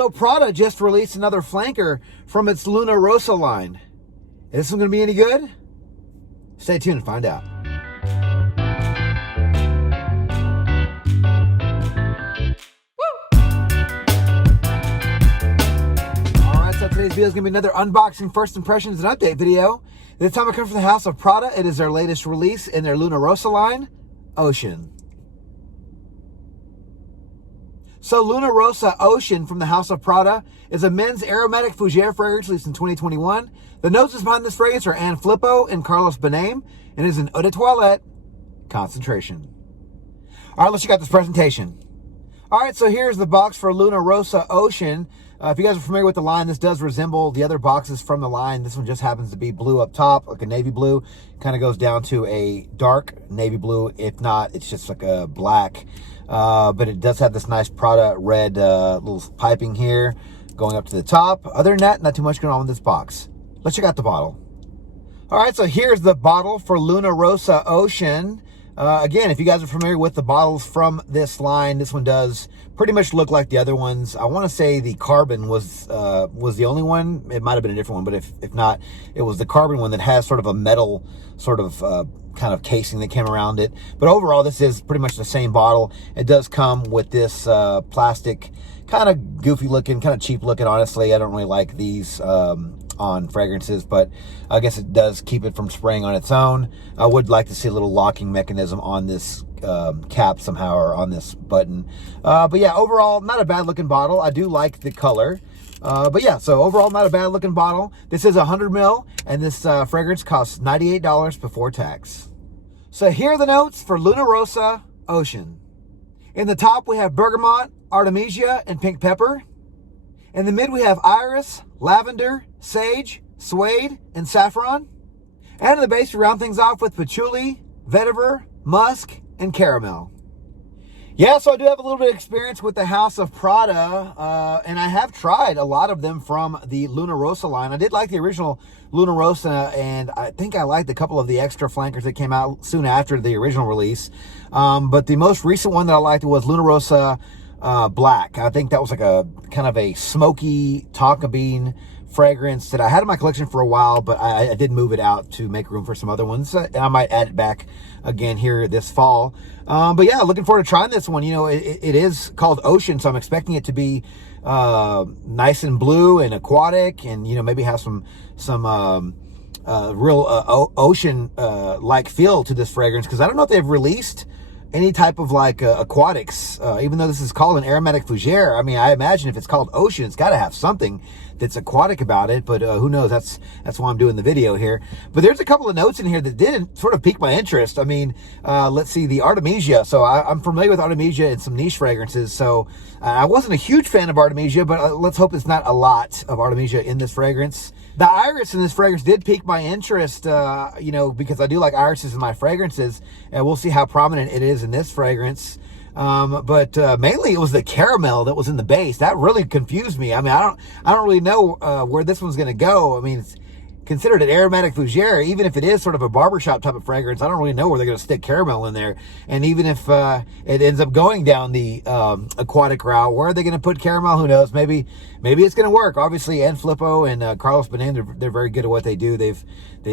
So Prada just released another flanker from its Luna Rossa line. Is this one going to be any good? Stay tuned and find out. Alright, so today's video is going to be another unboxing, first impressions, and update video. This time I come from the house of Prada. It is their latest release in their Luna Rossa line, Ocean. So Luna Rossa Ocean from the house of Prada is a men's aromatic fougere fragrance released in 2021. The noses behind this fragrance are Anne Filippo and Carlos Benem, and is an eau de toilette concentration. All right, let's check out this presentation. All right, so here's the box for Luna Rossa Ocean. If you guys are familiar with the line, this does resemble the other boxes from the line. This one just happens to be blue up top, like a navy blue. Kind of goes down to a dark navy blue. If not, it's just like a black. But it does have this nice Prada red little piping here going up to the top. Other than that, not too much going on with this box. Let's check out the bottle. All right, so here's the bottle for Luna Rossa Ocean. Again, if you guys are familiar with the bottles from this line, this one does pretty much look like the other ones. I want to say the carbon was the only one. It might have been a different one, but if not, it was the carbon one that has sort of a metal sort of kind of casing that came around it. But overall, this is pretty much the same bottle. It does come with this plastic, kind of goofy looking, kind of cheap looking, honestly. I don't really like these on fragrances, but I guess it does keep it from spraying on its own. I would like to see a little locking mechanism on this cap somehow, or on this button. But yeah, overall, not a bad looking bottle. I do like the color. But yeah, so overall, not a bad looking bottle. This is 100 ml, and this fragrance costs $98 before tax. So here are the notes for Luna Rossa Ocean. In the top, we have bergamot, artemisia, and pink pepper. In the mid, we have iris, lavender, sage, suede, and saffron. And in the base, we round things off with patchouli, vetiver, musk, and caramel. Yeah, so I do have a little bit of experience with the house of Prada, and I have tried a lot of them from the Luna Rossa line. I did like the original Luna Rossa, and I think I liked a couple of the extra flankers that came out soon after the original release. But the most recent one that I liked was Luna Rossa Black. I think that was like a kind of a smoky tonka bean fragrance that I had in my collection for a while, but I did move it out to make room for some other ones, and I might add it back again here this fall. But yeah, looking forward to trying this one. You know, it is called Ocean, so I'm expecting it to be nice and blue and aquatic, and you know, maybe have some real ocean like feel to this fragrance, because I don't know if they've released any type of like aquatics, even though this is called an aromatic fougere. I mean, I imagine if it's called Ocean, it's got to have something that's aquatic about it, but who knows? That's why I'm doing the video here. But there's a couple of notes in here that did sort of pique my interest. I mean, let's see, the artemisia. So I'm familiar with artemisia and some niche fragrances, so I wasn't a huge fan of artemisia, but let's hope it's not a lot of artemisia in this fragrance. The iris in this fragrance did pique my interest, you know, because I do like irises in my fragrances, and we'll see how prominent it is in this fragrance. But mainly it was the caramel that was in the base that really confused me. I mean, I don't really know where this one's going to go. I mean, it's considered an aromatic fougere, even if it is sort of a barbershop type of fragrance. I don't really know where they're going to stick caramel in there. And even if it ends up going down the aquatic route, where are they going to put caramel? Who knows? Maybe it's going to work. Obviously, Anne Filippo and Carlos Benem, they're very good at what they do. They've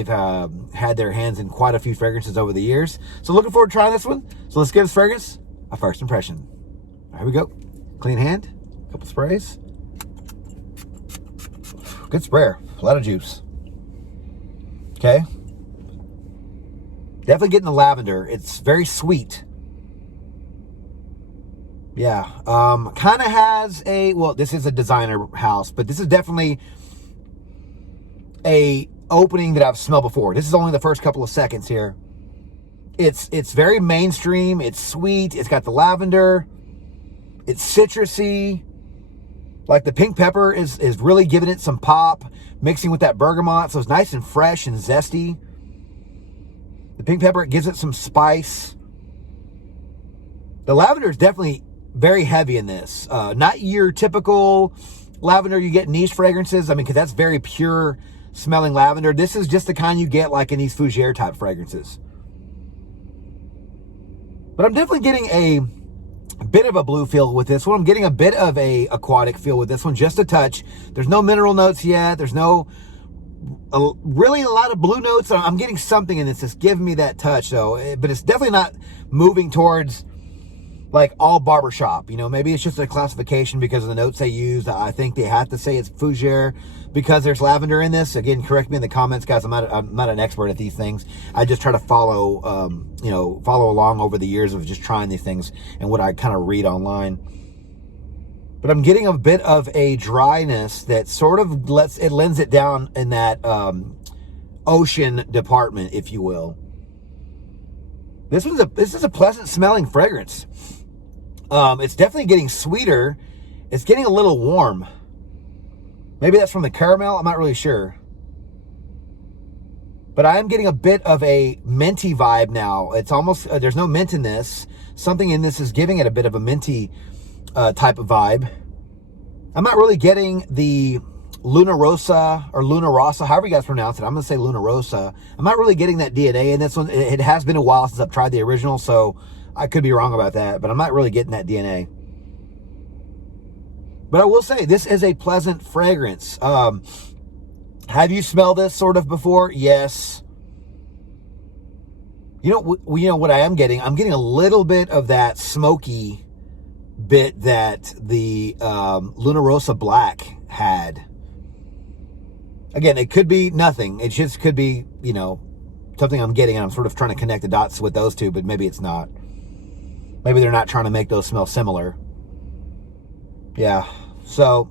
had their hands in quite a few fragrances over the years. So looking forward to trying this one. So let's give this fragrance a first impression. Here we go. Clean hand, couple sprays. Good sprayer, a lot of juice. Okay. Definitely getting the lavender. It's very sweet. Yeah. Kind of has a, well, this is a designer house, but this is definitely a opening that I've smelled before. This is only the first couple of seconds here. It's very mainstream. It's sweet. It's got the lavender. It's citrusy. Like the pink pepper is really giving it some pop, mixing with that bergamot. So it's nice and fresh and zesty. The pink pepper, it gives it some spice. The lavender is definitely very heavy in this. Not your typical lavender you get in niche fragrances. I mean, because that's very pure smelling lavender. This is just the kind you get like in these fougere type fragrances. But I'm definitely getting a bit of a blue feel with this one. I'm getting a bit of a aquatic feel with this one, just a touch. There's no mineral notes yet. There's no really a lot of blue notes. I'm getting something in this that's giving me that touch, though. But it's definitely not moving towards like all barbershop. Maybe it's just a classification because of the notes they use. I think they have to say it's fougere because there's lavender in this. Again, correct me in the comments, guys. I'm not an expert at these things. I just try to follow along over the years of just trying these things and what I kind of read online. But I'm getting a bit of a dryness that sort of lends it down in that ocean department, if you will. This is a pleasant smelling fragrance. It's definitely getting sweeter. It's getting a little warm. Maybe that's from the caramel. I'm not really sure. But I am getting a bit of a minty vibe now. It's almost, there's no mint in this. Something in this is giving it a bit of a minty type of vibe. I'm not really getting the Luna Rossa or Luna Rossa, however you guys pronounce it. I'm going to say Luna Rossa. I'm not really getting that DNA in this one. It has been a while since I've tried the original, so I could be wrong about that, but I'm not really getting that DNA. But I will say, this is a pleasant fragrance. Have you smelled this sort of before? Yes. You know what I am getting? I'm getting a little bit of that smoky bit that the Luna Rossa Black had. Again, it could be nothing. It just could be, something I'm getting, and I'm sort of trying to connect the dots with those two, but maybe it's not. Maybe they're not trying to make those smell similar. Yeah. So,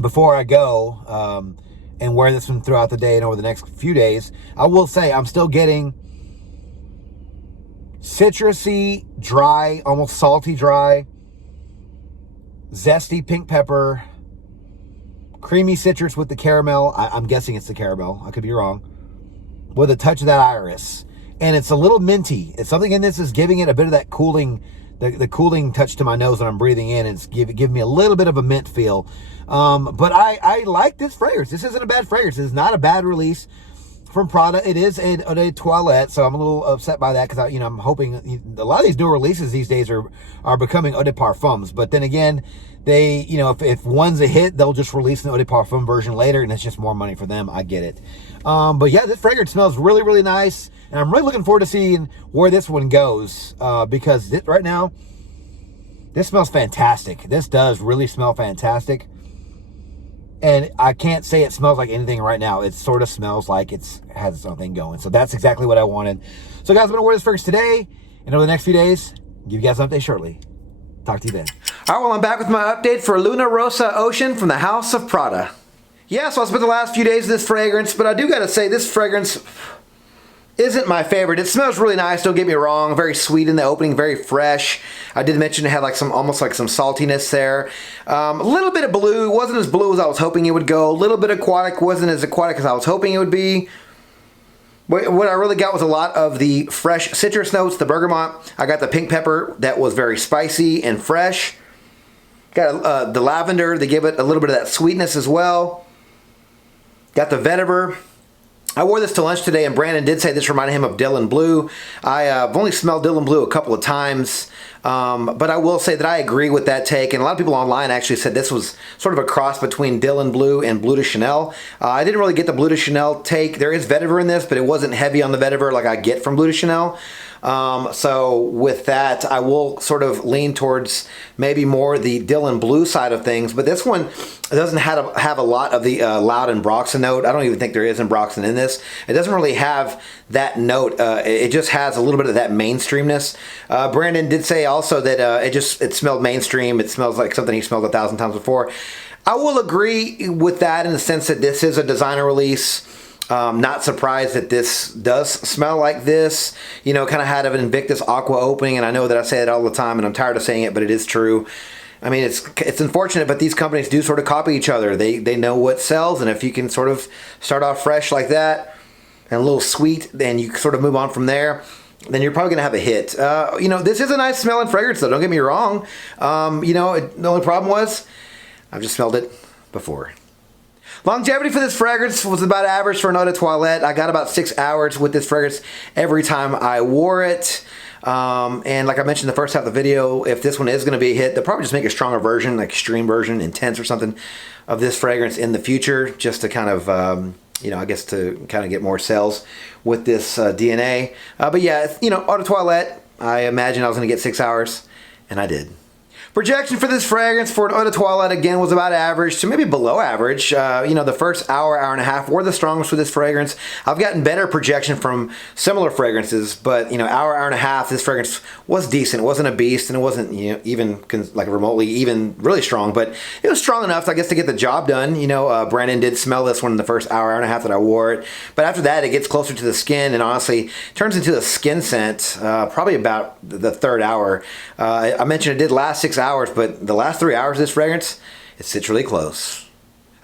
before I go and wear this one throughout the day and over the next few days, I will say I'm still getting citrusy, dry, almost salty dry, zesty pink pepper, creamy citrus with the caramel. I'm guessing it's the caramel. I could be wrong. With a touch of that iris. And it's a little minty. It's something in this is giving it a bit of that cooling, the cooling touch to my nose when I'm breathing in. It's giving me a little bit of a mint feel. But I like this fragrance. This isn't a bad fragrance. It's not a bad release from Prada. It is a toilette, so I'm a little upset by that because I'm hoping a lot of these new releases these days are becoming eau de parfums. But then again, they, if one's a hit, they'll just release an eau de parfum version later, and it's just more money for them. I get it. But yeah, this fragrance smells really, really nice, and I'm really looking forward to seeing where this one goes because right now, this smells fantastic. This does really smell fantastic. And I can't say it smells like anything right now. It sort of smells like it has its own thing going. So that's exactly what I wanted. So guys, I'm going to wear this fragrance today. And over the next few days, give you guys an update shortly. Talk to you then. All right, well, I'm back with my update for Luna Rossa Ocean from the House of Prada. Yeah, so I spent the last few days with this fragrance, but I do got to say this fragrance isn't my favorite. It smells really nice, don't get me wrong. Very sweet in the opening, very fresh. I did mention it had almost like some saltiness there. A little bit of blue, wasn't as blue as I was hoping it would go. A little bit aquatic, wasn't as aquatic as I was hoping it would be. What I really got was a lot of the fresh citrus notes, the bergamot. I got the pink pepper that was very spicy and fresh. Got the lavender, they give it a little bit of that sweetness as well. Got the vetiver. I wore this to lunch today, and Brandon did say this reminded him of Dylan Blue. I've only smelled Dylan Blue a couple of times, but I will say that I agree with that take, and a lot of people online actually said this was sort of a cross between Dylan Blue and Bleu de Chanel. I didn't really get the Bleu de Chanel take. There is vetiver in this, but it wasn't heavy on the vetiver like I get from Bleu de Chanel. So with that, I will sort of lean towards maybe more the Dylan Blue side of things, but this one doesn't have a lot of the loud ambroxan note. I don't even think there is ambroxan in this. It doesn't really have that note. It just has a little bit of that mainstreamness. Brandon did say also that it smelled mainstream. It smells like something he smelled 1,000 times before. I will agree with that in the sense that this is a designer release. Not surprised that this does smell like this. Kind of had an Invictus Aqua opening, and I know that I say it all the time, and I'm tired of saying it, but it is true. I mean, it's unfortunate, but these companies do sort of copy each other. They know what sells, and if you can sort of start off fresh like that and a little sweet, then you sort of move on from there, then you're probably going to have a hit. This is a nice smelling fragrance, though. Don't get me wrong. The only problem was I've just smelled it before. Longevity for this fragrance was about average for an eau de toilette. I got about 6 hours with this fragrance every time I wore it. And like I mentioned in the first half of the video, if this one is going to be a hit, they'll probably just make a stronger version, like extreme version, intense or something, of this fragrance in the future, just to kind of, I guess to kind of get more sales with this DNA. But yeah, Eau de Toilette, I imagine I was going to get 6 hours, and I did. Projection for this fragrance for an Eau de Toilette, again, was about average to maybe below average. The first hour, hour and a half were the strongest for this fragrance. I've gotten better projection from similar fragrances, but, hour, hour and a half, this fragrance was decent. It wasn't a beast, and it wasn't, even like remotely even really strong, but it was strong enough, I guess, to get the job done. Brandon did smell this one in the first hour, hour and a half that I wore it. But after that, it gets closer to the skin and honestly turns into a skin scent probably about the third hour. I mentioned it did last 6 hours, but the last 3 hours of this fragrance, it sits really close.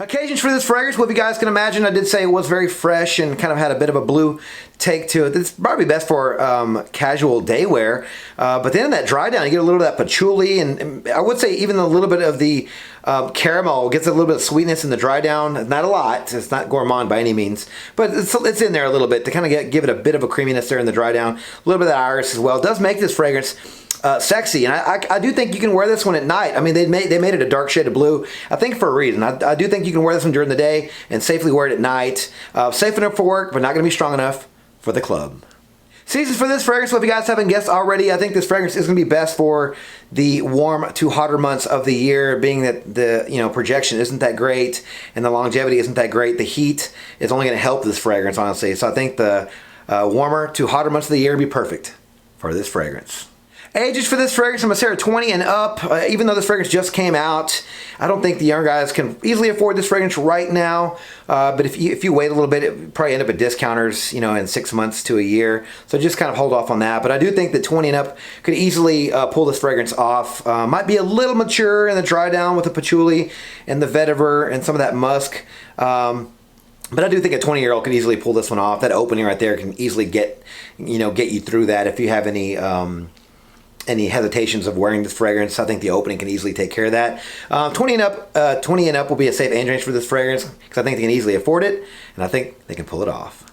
Occasions for this fragrance, well, if you guys can imagine, I did say it was very fresh and kind of had a bit of a blue take to it. It's probably best for casual day wear. But then in that dry down, you get a little bit of that patchouli, and I would say even a little bit of the caramel gets a little bit of sweetness in the dry down. Not a lot. It's not gourmand by any means, but it's in there a little bit to kind of give it a bit of a creaminess there in the dry down. A little bit of that iris as well. It does make this fragrance sexy, and I do think you can wear this one at night. I mean, they made it a dark shade of blue, I think for a reason. I do think you can wear this one during the day and safely wear it at night. Safe enough for work, but not going to be strong enough for the club. Seasons for this fragrance, well, if you guys haven't guessed already, I think this fragrance is going to be best for the warm to hotter months of the year, being that the projection isn't that great and the longevity isn't that great. The heat is only going to help this fragrance, honestly. So I think the warmer to hotter months of the year would be perfect for this fragrance. Ages for this fragrance, I'm going to say are 20 and up. Even though this fragrance just came out, I don't think the younger guys can easily afford this fragrance right now. But if you wait a little bit, it would probably end up at discounters, in 6 months to a year. So just kind of hold off on that. But I do think that 20 and up could easily pull this fragrance off. Might be a little mature in the dry down with the patchouli and the vetiver and some of that musk. But I do think a 20-year-old could easily pull this one off. That opening right there can easily get you through that. If you have any hesitations of wearing this fragrance, I think the opening can easily take care of that. 20 and up will be a safe age range for this fragrance because I think they can easily afford it, and I think they can pull it off.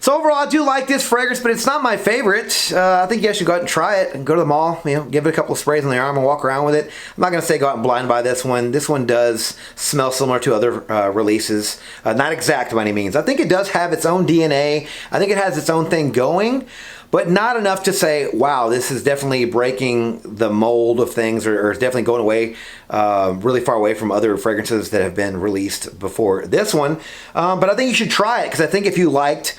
So overall, I do like this fragrance, but it's not my favorite. I think you guys should go out and try it and go to the mall, give it a couple of sprays on the arm and walk around with it. I'm not going to say go out and blind buy this one. This one does smell similar to other releases. Not exact by any means. I think it does have its own DNA. I think it has its own thing going, but not enough to say, wow, this is definitely breaking the mold of things or is definitely going away really far away from other fragrances that have been released before this one. But I think you should try it because I think if you liked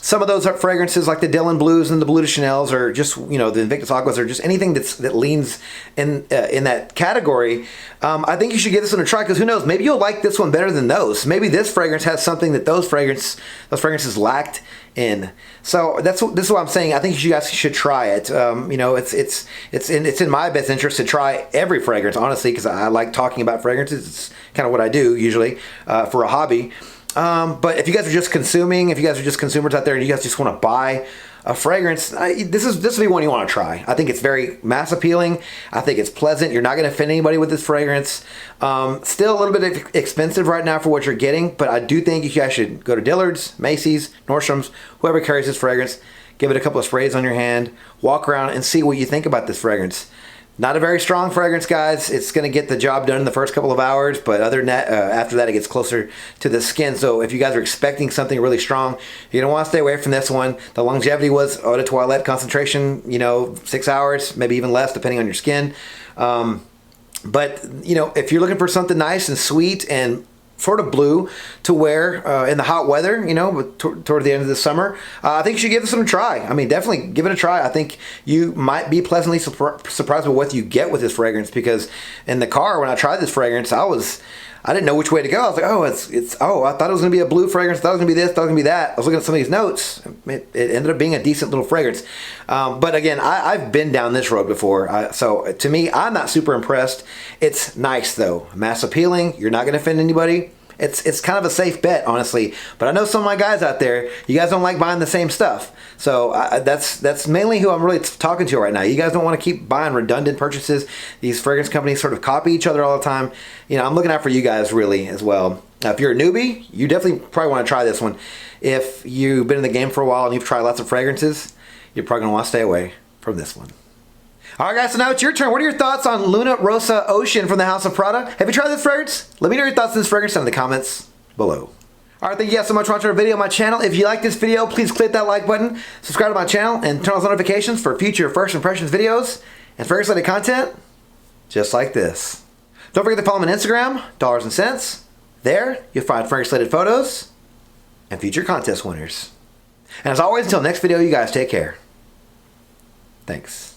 some of those fragrances like the Dylan Blues and the Bleu de Chanels, or just the Invictus Aquas, or just anything that leans in that category, I think you should give this one a try because who knows, maybe you'll like this one better than those. Maybe this fragrance has something that those fragrances lacked in. So this is what I'm saying. I think you guys should try it. It's in my best interest to try every fragrance, honestly, because I like talking about fragrances. It's kind of what I do usually for a hobby. But if you guys are just consumers out there and you guys just want to buy a fragrance, this will be one you want to try. I think it's very mass appealing. I think it's pleasant. You're not going to offend anybody with this fragrance. Still a little bit expensive right now for what you're getting, but I do think you guys should go to Dillard's, Macy's, Nordstrom's, whoever carries this fragrance, give it a couple of sprays on your hand, walk around and see what you think about this fragrance. Not a very strong fragrance, guys. It's going to get the job done in the first couple of hours, but other than that, after that, it gets closer to the skin. So if you guys are expecting something really strong, you're going to want to stay away from this one. The longevity was Eau de Toilette concentration, 6 hours, maybe even less, depending on your skin. But if you're looking for something nice and sweet and sort of blue to wear in the hot weather, toward the end of the summer, I think you should give this one a try. I mean, definitely give it a try. I think you might be pleasantly surprised with what you get with this fragrance, because in the car when I tried this fragrance, I didn't know which way to go. I was like, I thought it was going to be a blue fragrance. I thought it was going to be this, I thought it was going to be that. I was looking at some of these notes. It ended up being a decent little fragrance. But again, I've been down this road before. So to me, I'm not super impressed. It's nice though. Mass appealing. You're not going to offend anybody. It's kind of a safe bet, honestly. But I know some of my guys out there, you guys don't like buying the same stuff. So that's mainly who I'm really talking to right now. You guys don't want to keep buying redundant purchases. These fragrance companies sort of copy each other all the time. I'm looking out for you guys really as well. If you're a newbie, you definitely probably want to try this one. If you've been in the game for a while and you've tried lots of fragrances, you're probably going to want to stay away from this one. All right, guys, so now it's your turn. What are your thoughts on Luna Rossa Ocean from the House of Prada? Have you tried this fragrance? Let me know your thoughts on this fragrance in the comments below. All right, thank you guys so much for watching our video on my channel. If you like this video, please click that like button, subscribe to my channel, and turn on those notifications for future first impressions videos and fragrance-related content just like this. Don't forget to follow me on Instagram, Dollars and Cents. There, you'll find fragrance-related photos and future contest winners. And as always, until next video, you guys take care. Thanks.